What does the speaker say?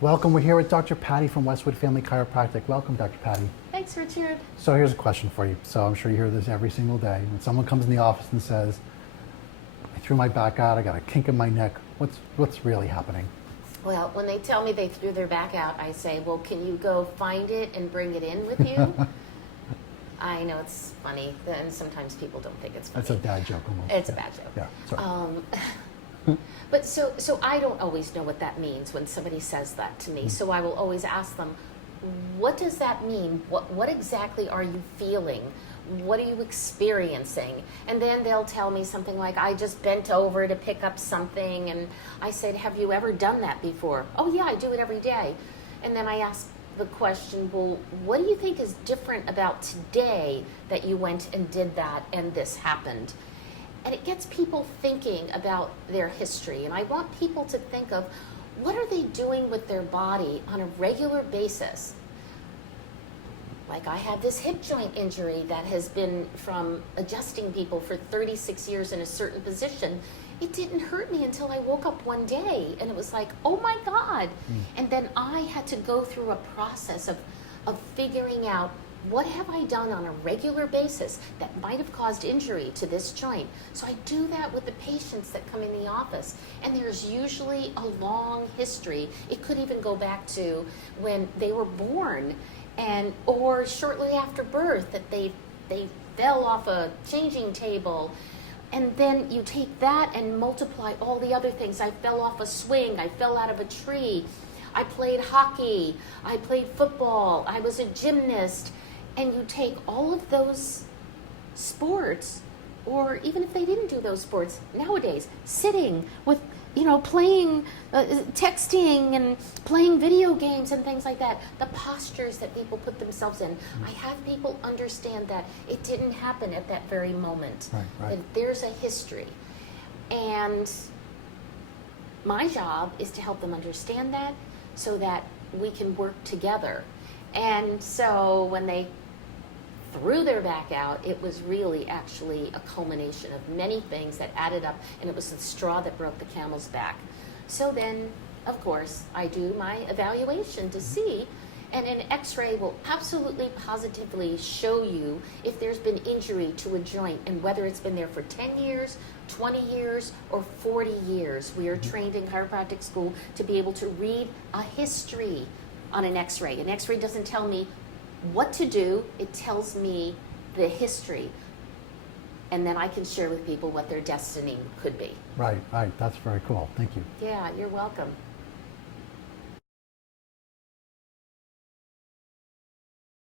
Welcome. We're here with Dr. Patty from Westwood Family Chiropractic. Welcome, Dr. Patty. Thanks, Richard. So here's a question for you. So I'm sure you hear this every single day. When someone comes in the office and says, I threw my back out, I got a kink in my neck, what's really happening? Well, when they tell me they threw their back out, I say, well, can you go find it and bring it in with you? I know it's funny, and sometimes people don't think it's funny. That's a dad joke almost. It's a bad joke. Yeah, sorry. But so I don't always know what that means when somebody says that to me. So I will always ask them, what does that mean? What exactly are you feeling? What are you experiencing? And then they'll tell me something like, I just bent over to pick up something. And I said, have you ever done that before? Oh yeah, I do it every day. And then I ask the question, well, what do you think is different about today that you went and did that and this happened? And it gets people thinking about their history. And I want people to think of, what are they doing with their body on a regular basis? Like I had this hip joint injury that has been from adjusting people for 36 years in a certain position. It didn't hurt me until I woke up one day and it was like, oh my God. And then I had to go through a process of figuring out, what have I done on a regular basis that might have caused injury to this joint? So I do that with the patients that come in the office. And there's usually a long history. It could even go back to when they were born or shortly after birth, that they fell off a changing table. And then you take that and multiply all the other things. I fell off a swing, I fell out of a tree, I played hockey, I played football, I was a gymnast. And you take all of those sports, or even if they didn't do those sports, nowadays, sitting with, playing, texting and playing video games and things like that, the postures that people put themselves in. I have people understand that it didn't happen at that very moment. Right. That there's a history. And my job is to help them understand that so that we can work together. And so when they threw their back out, it was really actually a culmination of many things that added up, and it was the straw that broke the camel's back. So then, of course, I do my evaluation to see, and an x-ray will absolutely positively show you if there's been injury to a joint and whether it's been there for 10 years, 20 years, or 40 years. We are trained in chiropractic school to be able to read a history on an x-ray. An x-ray doesn't tell me what to do, it tells me the history. And then I can share with people what their destiny could be. Right. That's very cool. Thank you. Yeah, you're welcome.